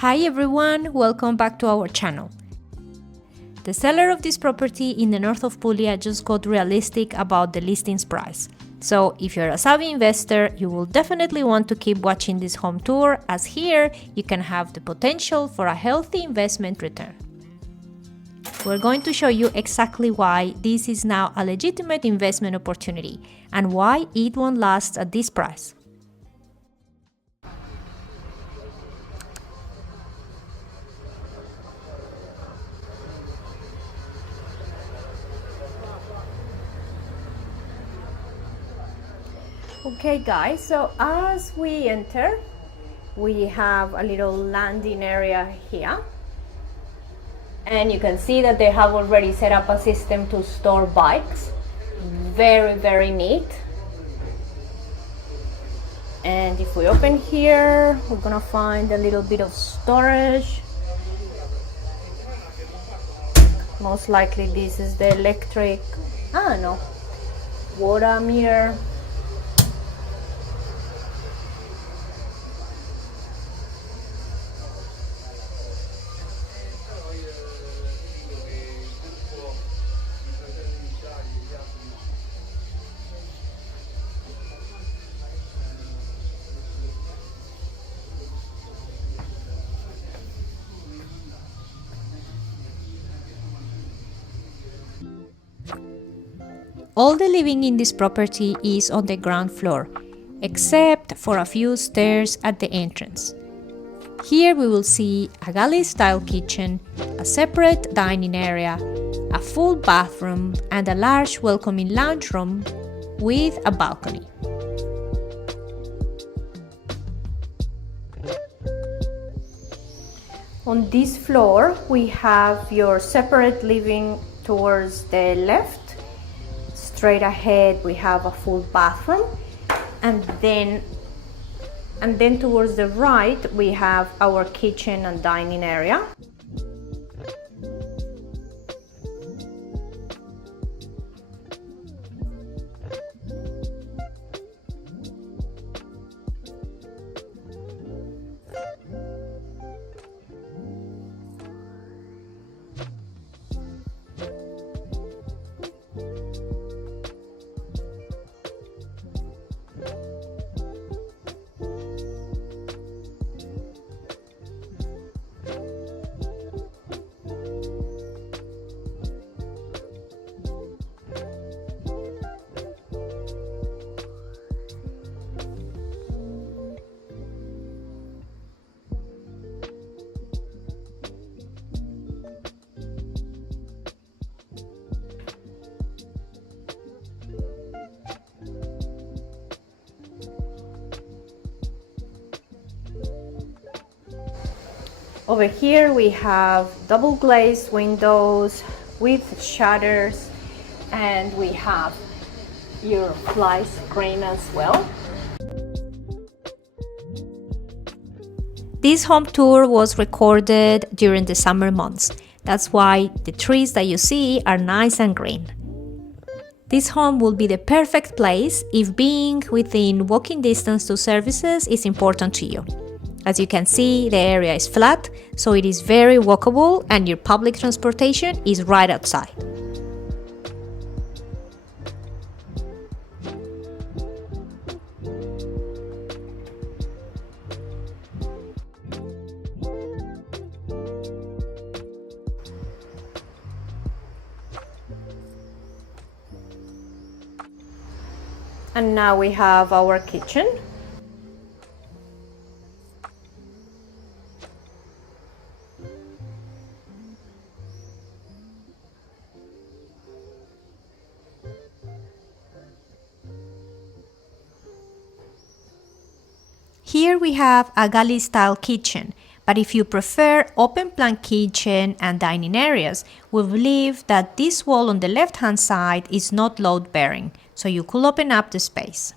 Hi everyone, welcome back to our channel. The seller of this property in the north of Puglia just got realistic about the listings price. So if you're a savvy investor, you will definitely want to keep watching this home tour, as here you can have the potential for a healthy investment return. We're going to show you exactly why this is now a legitimate investment opportunity and why it won't last at this price. Okay guys, so as we enter, we have a little landing area here. And you can see that they have already set up a system to store bikes. Very neat. And if we open here, we're gonna find a little bit of storage. Most likely this is the electric, water meter. All the living in this property is on the ground floor, except for a few stairs at the entrance. Here we will see a galley-style kitchen, a separate dining area, a full bathroom, and a large welcoming lounge room with a balcony. On this floor, we have your separate living towards the left. Straight ahead, we have a full bathroom, and then towards the right, we have our kitchen and dining area. Over here we have double glazed windows with shutters, and we have your fly screen as well. This home tour was recorded during the summer months. That's why the trees that you see are nice and green. This home will be the perfect place if being within walking distance to services is important to you. As you can see, the area is flat, so it is very walkable and your public transportation is right outside. And now we have our kitchen. Here we have a galley-style kitchen, but if you prefer open-plan kitchen and dining areas, we believe that this wall on the left-hand side is not load-bearing, so you could open up the space.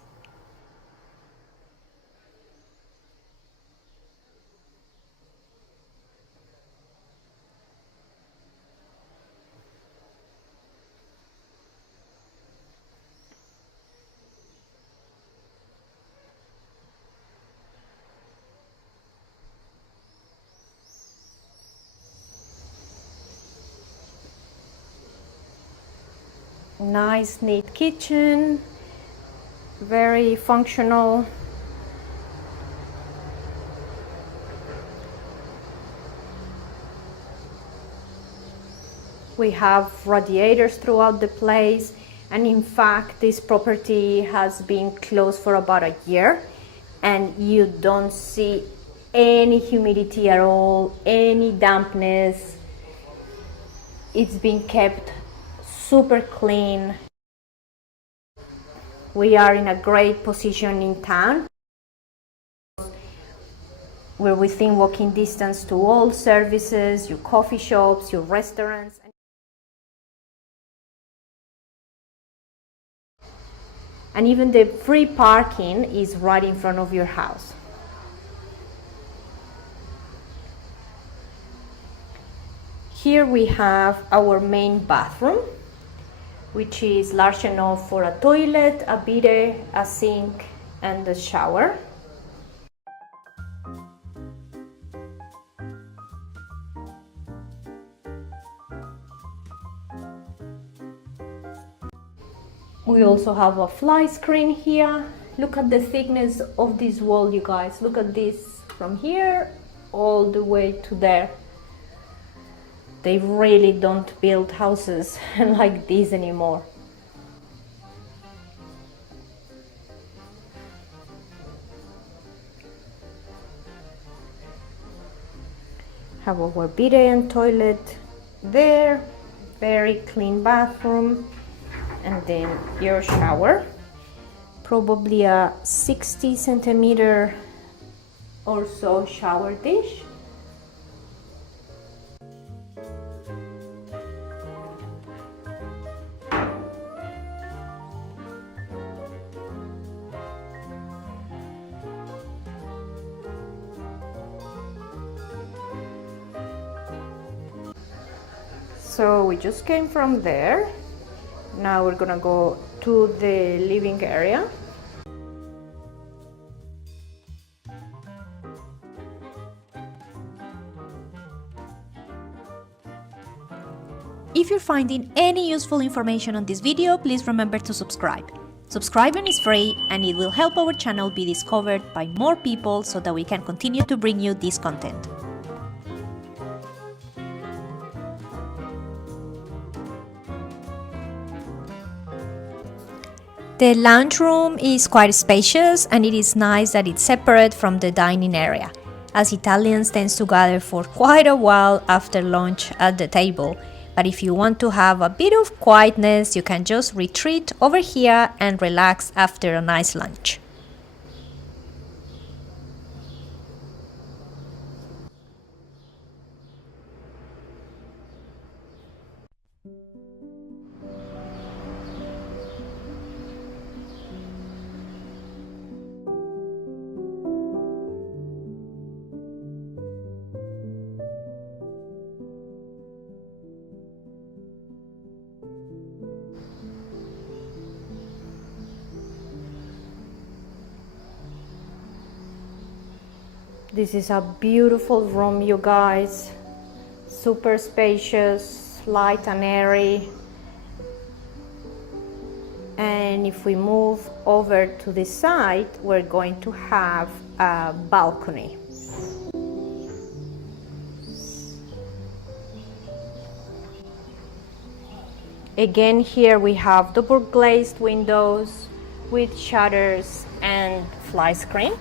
Nice neat kitchen, very functional. We have radiators throughout the place, and in fact this property has been closed for about a year and you don't see any humidity at all, any dampness. It's been kept super clean. We are in a great position in town. We're within walking distance to all services, your coffee shops, your restaurants. And even the free parking is right in front of your house. Here we have our main bathroom, which is large enough for a toilet, a bidet, a sink, and a shower. We also have a fly screen here. Look at the thickness of this wall, you guys. Look at this from here all the way to there. They really don't build houses like this anymore. Have our bidet and toilet there. Very clean bathroom. And then your shower, probably a 60 centimeter or so shower dish. So we just came from there. Now we're gonna go to the living area. If you're finding any useful information on this video, please remember to subscribe. Subscribing is free and it will help our channel be discovered by more people so that we can continue to bring you this content. The lounge room is quite spacious and it is nice that it's separate from the dining area, as Italians tend to gather for quite a while after lunch at the table. But if you want to have a bit of quietness, you can just retreat over here and relax after a nice lunch. This is a beautiful room, you guys. Super spacious, light and airy. And if we move over to the side, we're going to have a balcony. Again, here we have double glazed windows with shutters and fly screen.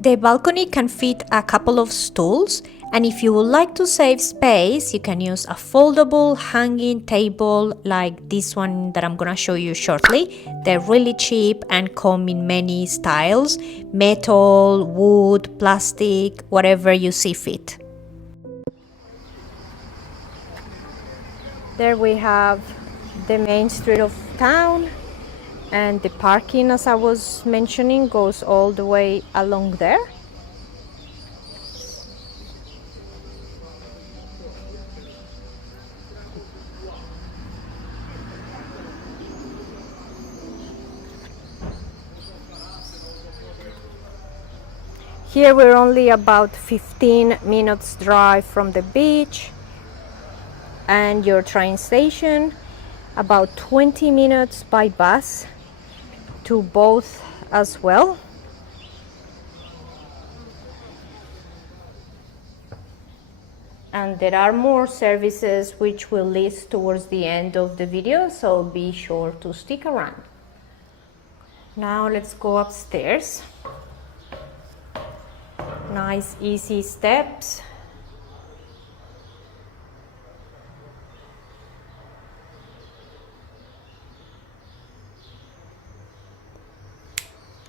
The balcony can fit a couple of stools, and if you would like to save space, you can use a foldable hanging table like this one that I'm gonna show you shortly. They're really cheap and come in many styles: metal, wood, plastic, whatever you see fit. There we have the main street of town. And the parking, as I was mentioning, goes all the way along there. Here we're only about 15 minutes drive from the beach and your train station, about 20 minutes by bus to both as well. And there are more services which we'll list towards the end of the video, so be sure to stick around. Now let's go upstairs. Nice easy steps.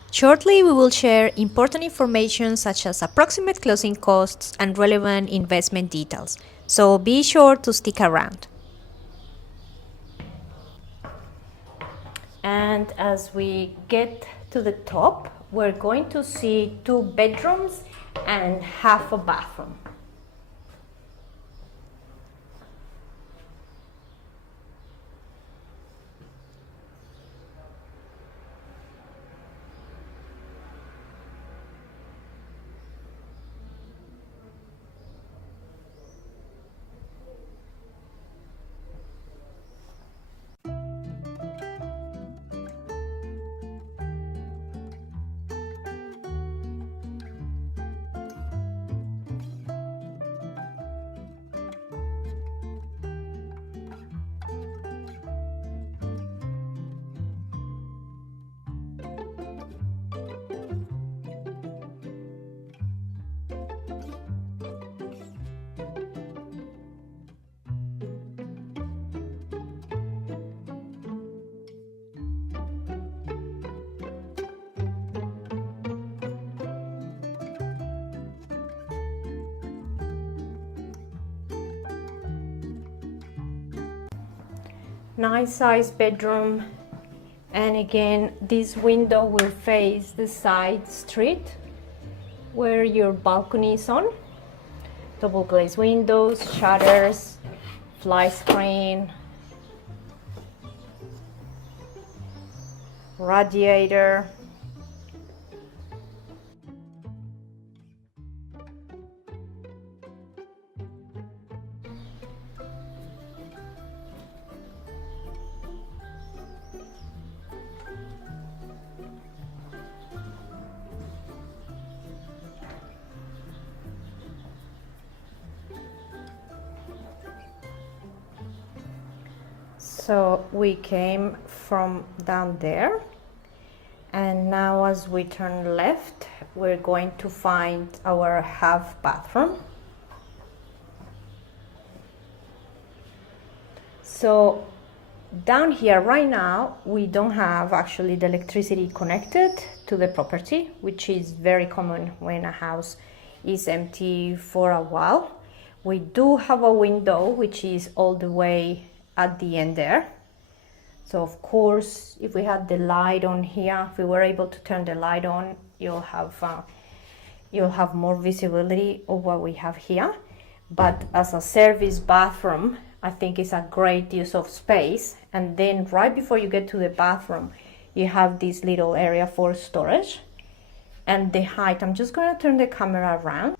Shortly, we will share important information such as approximate closing costs and relevant investment details, so be sure to stick around. And as we get to the top, we're going to see 2 bedrooms and half a bathroom. Nice size bedroom, and again this window will face the side street where your balcony is on. Double glazed windows, shutters, fly screen, radiator. So we came from down there, and now as we turn left, we're going to find our half bathroom. So down here right now, we don't have actually the electricity connected to the property, which is very common when a house is empty for a while. We do have a window which is all the way at the end there. So of course, if we had the light on here, if we were able to turn the light on, you'll have more visibility of what we have here. But as a service bathroom, I think it's a great use of space. And then right before you get to the bathroom, you have this little area for storage. And the height, I'm just going to turn the camera around.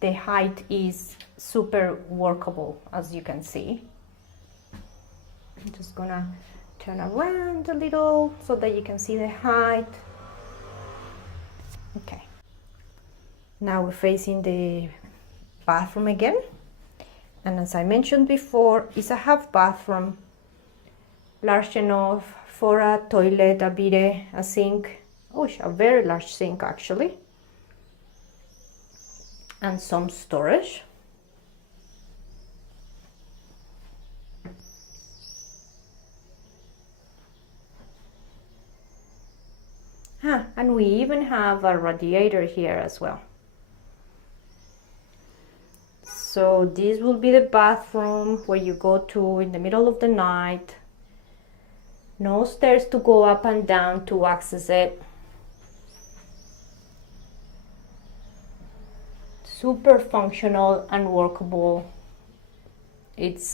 The height is super workable, as you can see. I'm just gonna turn around a little so that you can see the height. Okay. Now we're facing the bathroom again. And as I mentioned before, it's a half bathroom, large enough for a toilet, a bidet, a sink. Oh, a very large sink actually. And some storage. And we even have a radiator here as well. So this will be the bathroom where you go to in the middle of the night. No stairs to go up and down to access it. Super functional and workable. It's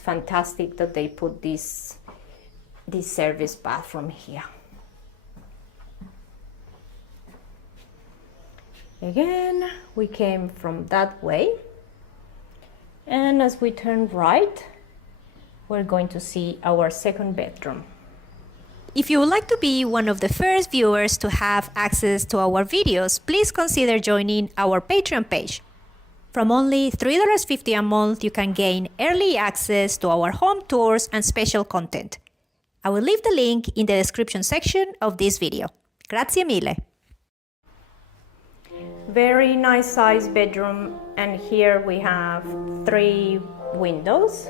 fantastic that they put this service bathroom here. Again, we came from that way, and as we turn right, we're going to see our second bedroom. If you would like to be one of the first viewers to have access to our videos, please consider joining our Patreon page. From only $3.50 a month, you can gain early access to our home tours and special content. I will leave the link in the description section of this video. Grazie mille! Very nice size bedroom, and here we have 3 windows.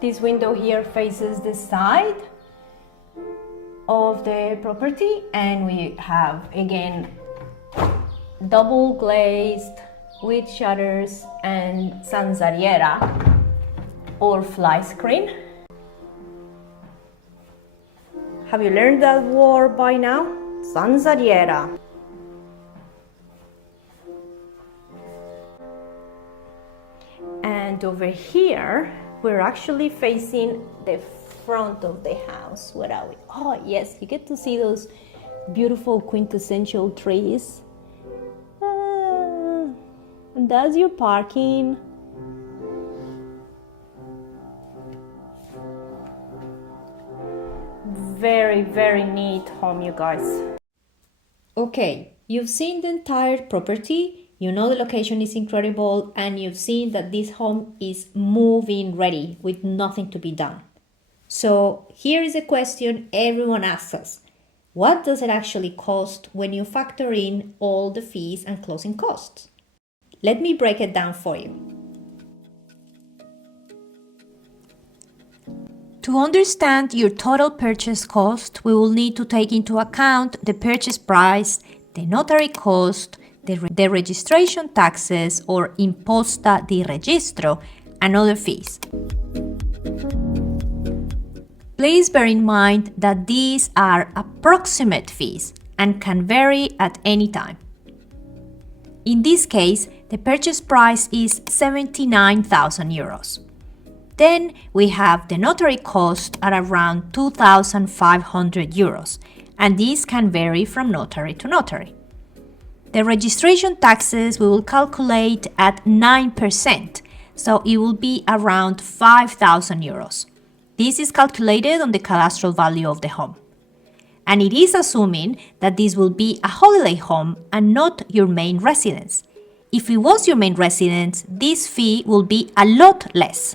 This window here faces the side of the property, and we have again double glazed with shutters and zanzariera or fly screen. Have you learned that word by now? Zanzariera. And over here, we're actually facing the front of the house. Where are we? Oh yes, you get to see those beautiful quintessential trees. And that's your parking. Very, very neat home, you guys. Okay, you've seen the entire property. You know the location is incredible, and you've seen that this home is move-in ready with nothing to be done. So here is a question everyone asks us. What does it actually cost when you factor in all the fees and closing costs? Let me break it down for you. To understand your total purchase cost, we will need to take into account the purchase price, the notary cost, the registration taxes or imposta di registro, and other fees. Please bear in mind that these are approximate fees and can vary at any time. In this case, the purchase price is 79,000 euros. Then we have the notary cost at around 2,500 euros, and these can vary from notary to notary. The registration taxes we will calculate at 9%, so it will be around 5,000 euros. This is calculated on the cadastral value of the home. And it is assuming that this will be a holiday home and not your main residence. If it was your main residence, this fee will be a lot less.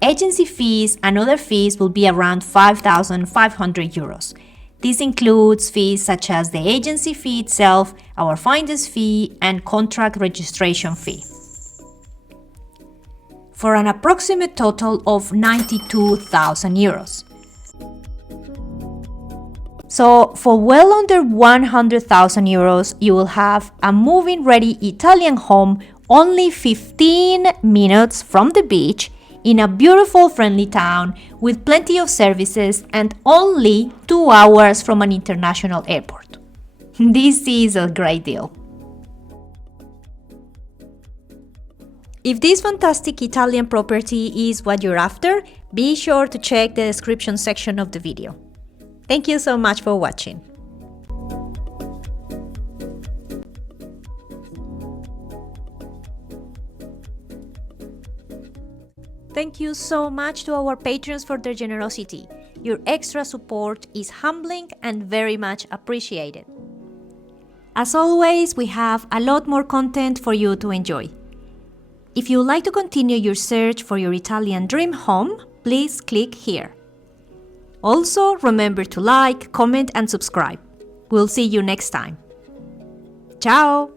Agency fees and other fees will be around 5,500 euros. This includes fees such as the agency fee itself, our finder's fee, and contract registration fee, for an approximate total of 92,000 euros. So for well under 100,000 euros, you will have a move-in ready Italian home only 15 minutes from the beach in a beautiful, friendly town with plenty of services and only 2 hours from an international airport. This is a great deal. If this fantastic Italian property is what you're after, be sure to check the description section of the video. Thank you so much for watching. Thank you so much to our patrons for their generosity. Your extra support is humbling and very much appreciated. As always, we have a lot more content for you to enjoy. If you would like to continue your search for your Italian dream home, please click here. Also, remember to like, comment, and subscribe. We'll see you next time. Ciao!